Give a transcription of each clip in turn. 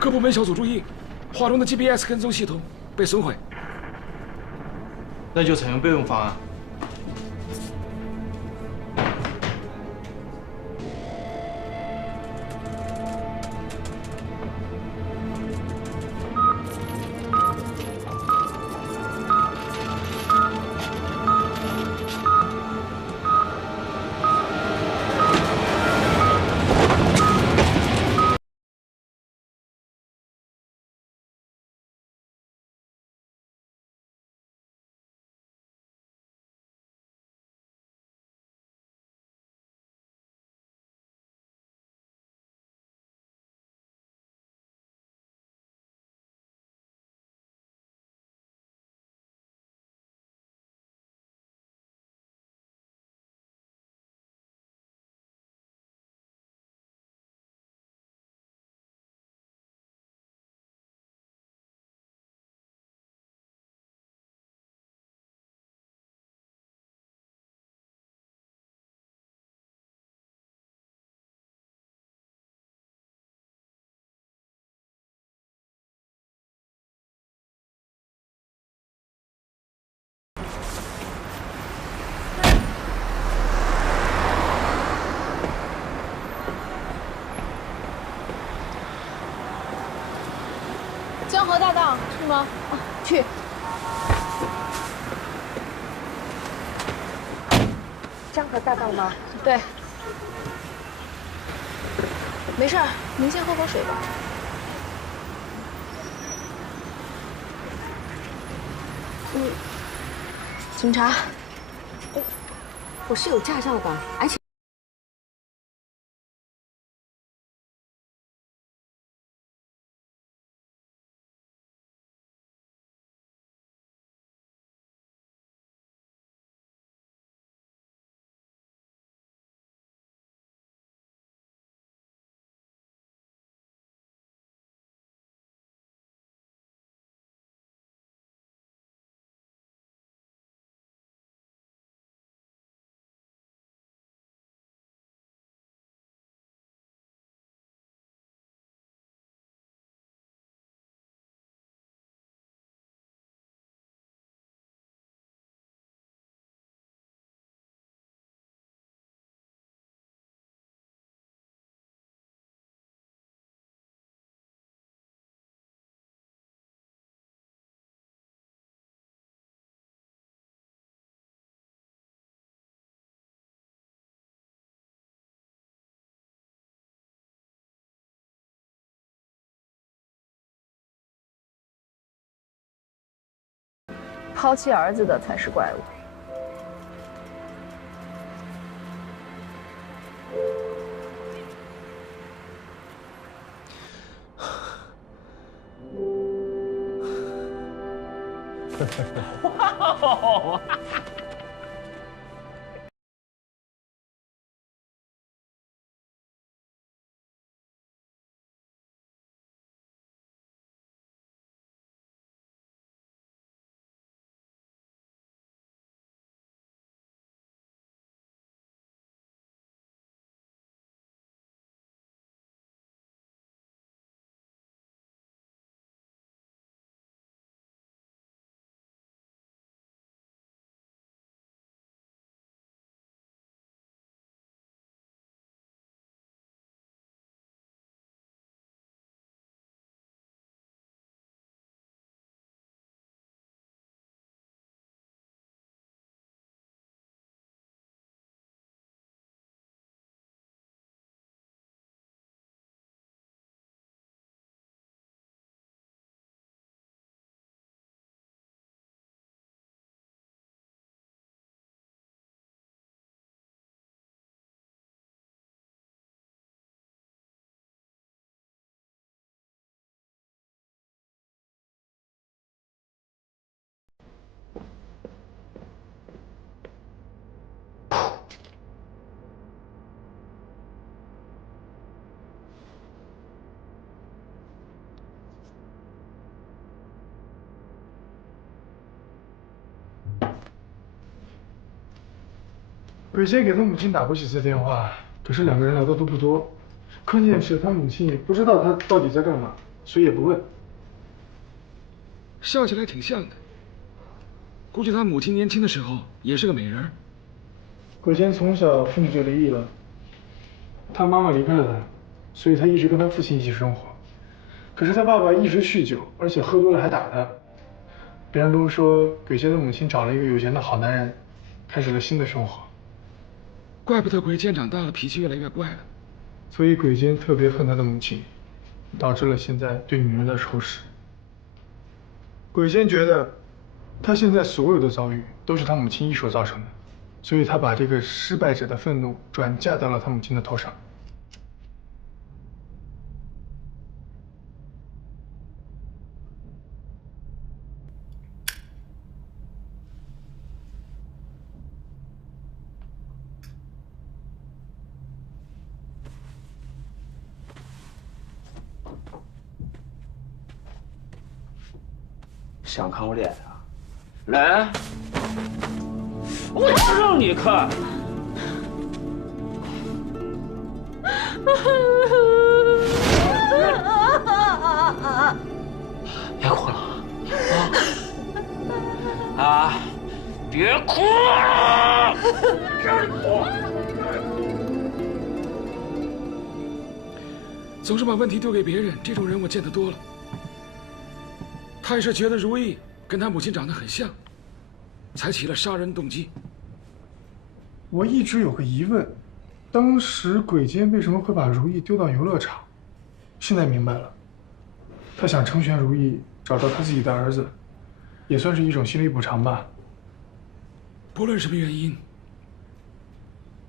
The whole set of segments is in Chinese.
各部门小组注意，华东的 GPS 跟踪系统被损毁。那就采用备用方案。江河大道是吗？啊，去。江河大道吗？对。没事儿，您先喝口水吧。警察，我是有驾照的，而且。抛弃儿子的才是怪物。哇！伟先给他母亲打过几次电话，可是两个人聊的都不多。关键是他母亲也不知道他到底在干嘛，所以也不问。笑起来挺像的，估计他母亲年轻的时候也是个美人。伟先从小父母就离异了，他妈妈离开了他，所以他一直跟他父亲一起生活。可是他爸爸一直酗酒，而且喝多了还打他。别人都说鬼仙的母亲找了一个有钱的好男人，开始了新的生活。怪不得鬼剑长大了脾气越来越怪了。所以鬼仙特别恨他的母亲，导致了现在对女人的仇视。鬼仙觉得，他现在所有的遭遇都是他母亲一手造成的，所以他把这个失败者的愤怒转嫁到了他母亲的头上。想看我脸啊？来，我就让你看。别哭了啊！别哭了！让你哭。总是把问题丢给别人，这种人我见得多了。他也是觉得如意跟他母亲长得很像，才起了杀人动机。我一直有个疑问，当时鬼监为什么会把如意丢到游乐场？现在明白了，他想成全如意，找到他自己的儿子，也算是一种心理补偿吧。不论什么原因，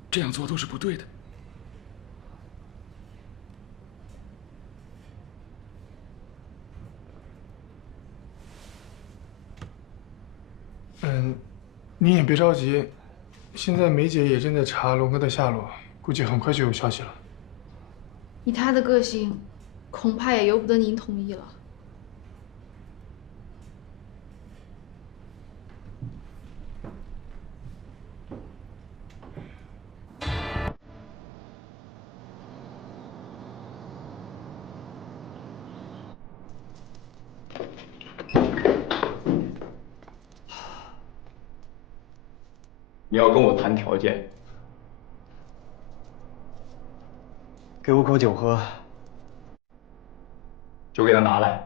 这样做都是不对的。你也别着急，现在梅姐也正在查龙哥的下落，估计很快就有消息了。以他的个性，恐怕也由不得您同意了。你要跟我谈条件，给我口酒喝。就给他拿来，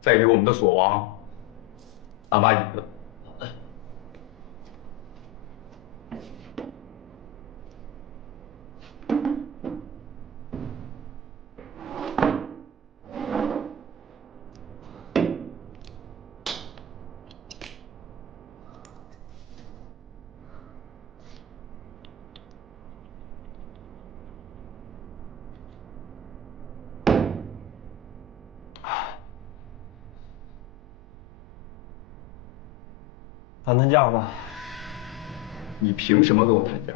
再给我们的锁王拿把椅子。谈价吧。你凭什么跟我谈价？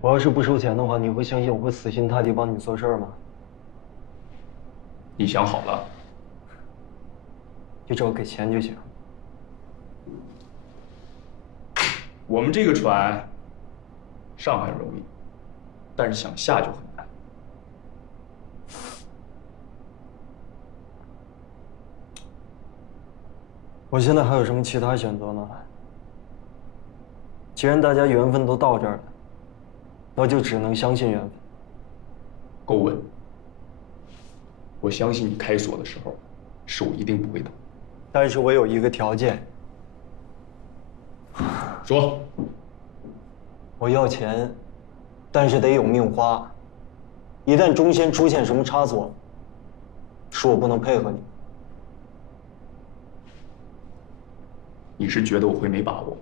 我要是不收钱的话，你会相信我会死心塌地帮你做事吗？你想好了？你只要给钱就行。我们这个船上很容易，但是想下就很难。我现在还有什么其他选择呢？既然大家缘分都到这儿了，那就只能相信缘分。够稳。我相信你开锁的时候，手一定不会抖。但是我有一个条件。说。我要钱，但是得有命花。一旦中间出现什么差错，是我不能配合你。你是觉得我会没把握？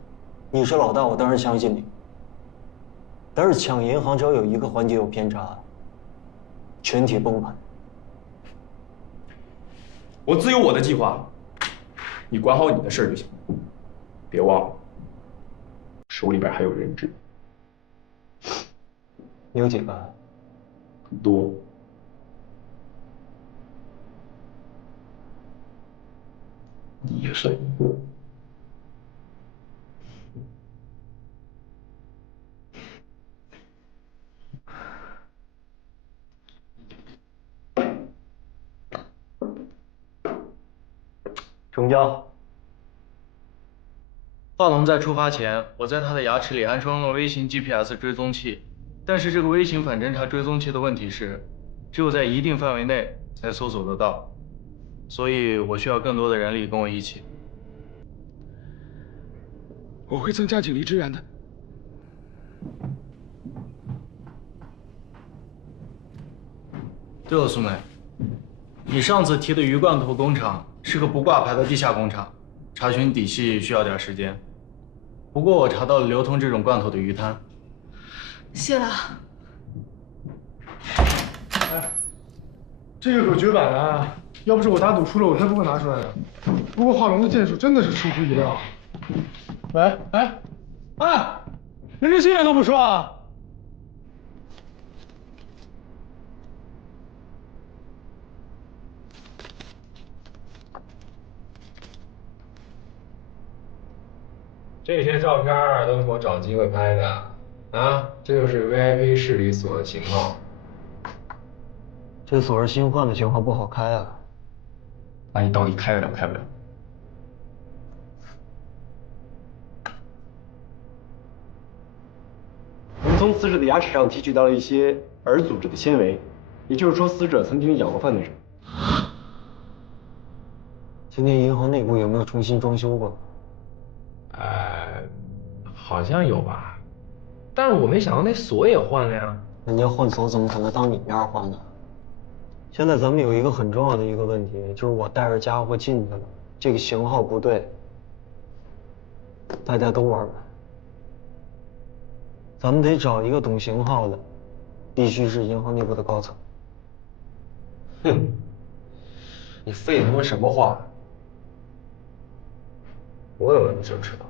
你是老大，我当然相信你。但是抢银行只要有一个环节有偏差，全体崩盘。我自有我的计划，你管好你的事儿就行了。别忘了，手里边还有人质。你有几个？很多。你也算一个。成交。华龙在出发前，我在他的牙齿里安装了微型 GPS 追踪器，但是这个微型反侦察追踪器的问题是，只有在一定范围内才搜索得到，所以我需要更多的人力跟我一起。我会增加警力支援的。对了，苏梅，你上次提的鱼罐头工厂是个不挂牌的地下工厂，查询底细需要点时间。不过我查到了流通这种罐头的鱼摊。谢了。哎，这个可绝版了啊！要不是我打赌输了，我才不会拿出来的。不过华龙的剑术真的是出乎意料。喂，哎，人这信也都不说啊！这些照片都是我找机会拍的，啊，这就是 VIP 室里锁的型号。这锁是新换的型号，不好开啊。那你到底开得了开不了？我们从死者的牙齿上提取到了一些耳组织的纤维，也就是说，死者曾经养过犯罪者。今天银行内部有没有重新装修过？好像有吧，但是我没想到那锁也换了呀。人家换锁怎么可能当你面换呢？现在咱们有一个很重要的一个问题，就是我带着家伙进去了，这个型号不对，大家都玩完。咱们得找一个懂型号的，必须是银行内部的高层。哼，你废他妈什么话？问问你就知道。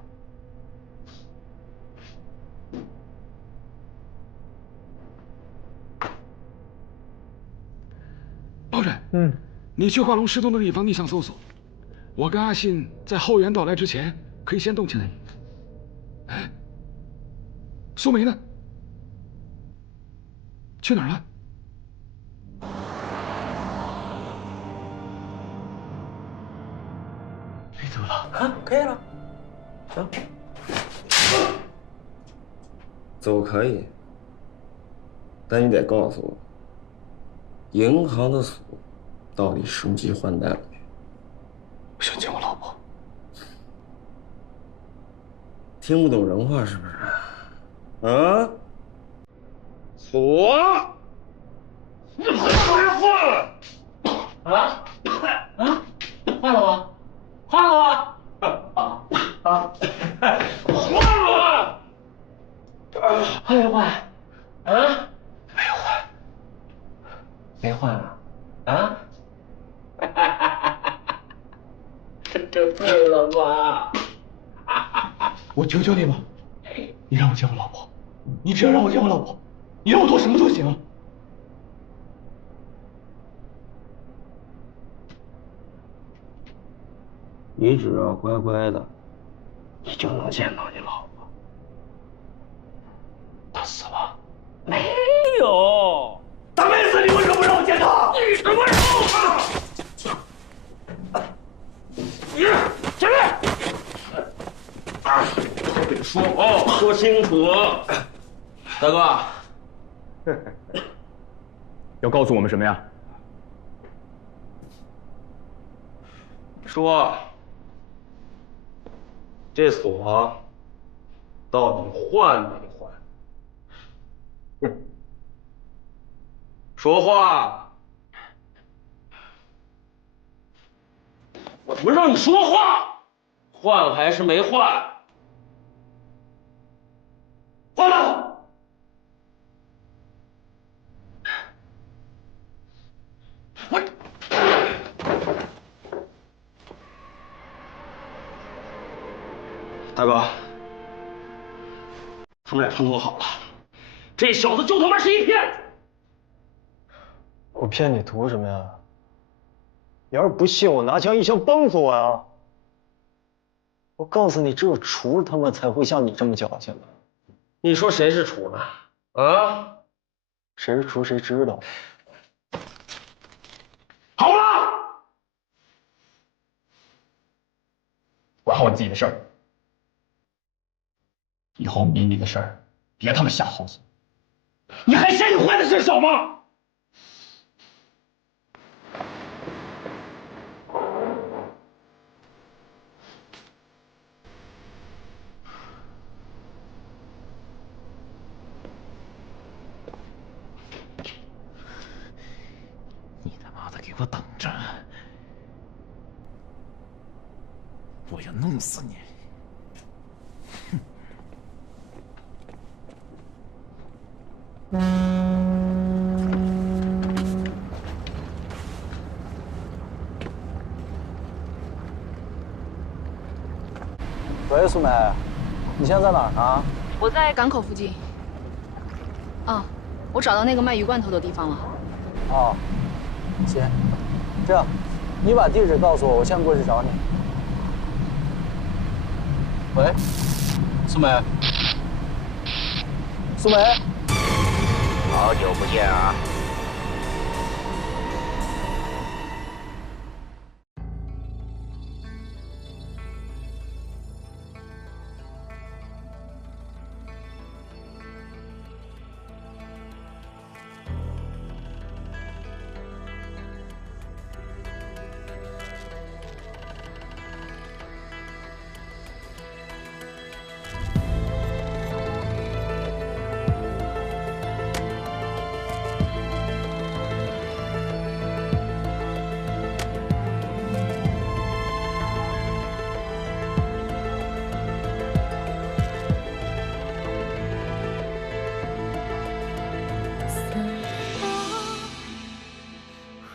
包拯，你去华龙失踪的地方逆向搜索，我跟阿信在后援到来之前可以先动起来。哎，苏梅呢？去哪儿了？没走了啊，可以了。啊，走可以，但你得告诉我，银行的锁到底升级换代了没？我想见我老婆。听不懂人话是不是？啊？锁？你怎么还换了？啊？换了吗？换了吗？换了吗？还没换？啊？没有换。没换啊？啊？这对了吧？我求求你了，你让我见我老婆，你只要让我见我老婆，你让我做什么都行。你只要乖乖的，你就能见到你老婆。她死了？没有，她没死，你为什么不让我见她？你什么时候？你前面！我跟你说哦，说清楚。大哥，要告诉我们什么呀？说，这锁到底换没换？说话！我不让你说话，换还是没换？换了。大哥，他们俩串通好了，这小子就他妈是一骗子！我骗你图什么呀？你要是不信，我拿枪一枪崩死我呀！我告诉你，只有厨他妈才会像你这么矫情的。你说谁是厨呢？啊？谁是厨谁知道。好了，管好你自己的事儿。以后迷你的事儿，别他妈瞎操心。你还嫌你坏的事少吗？你他妈的给我等着！我要弄死你！喂，苏梅，你现在在哪儿呢？我在港口附近。啊，我找到那个卖鱼罐头的地方了。哦，行，这样，你把地址告诉我，我现在过去找你。喂，苏梅，苏梅，好久不见啊！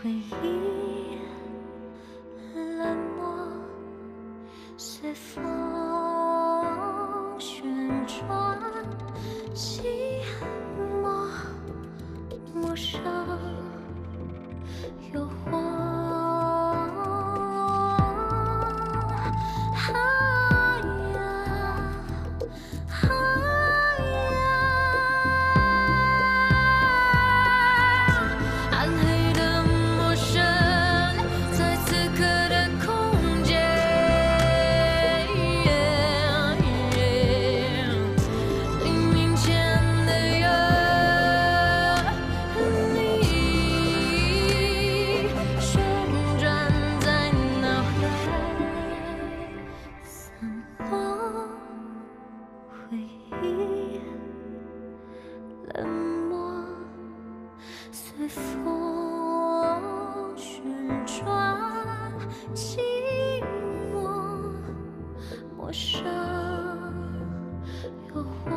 回忆冷漠，随风旋转，寂寞陌生诱惑。冷漠，随风旋转，寂寞陌生诱惑。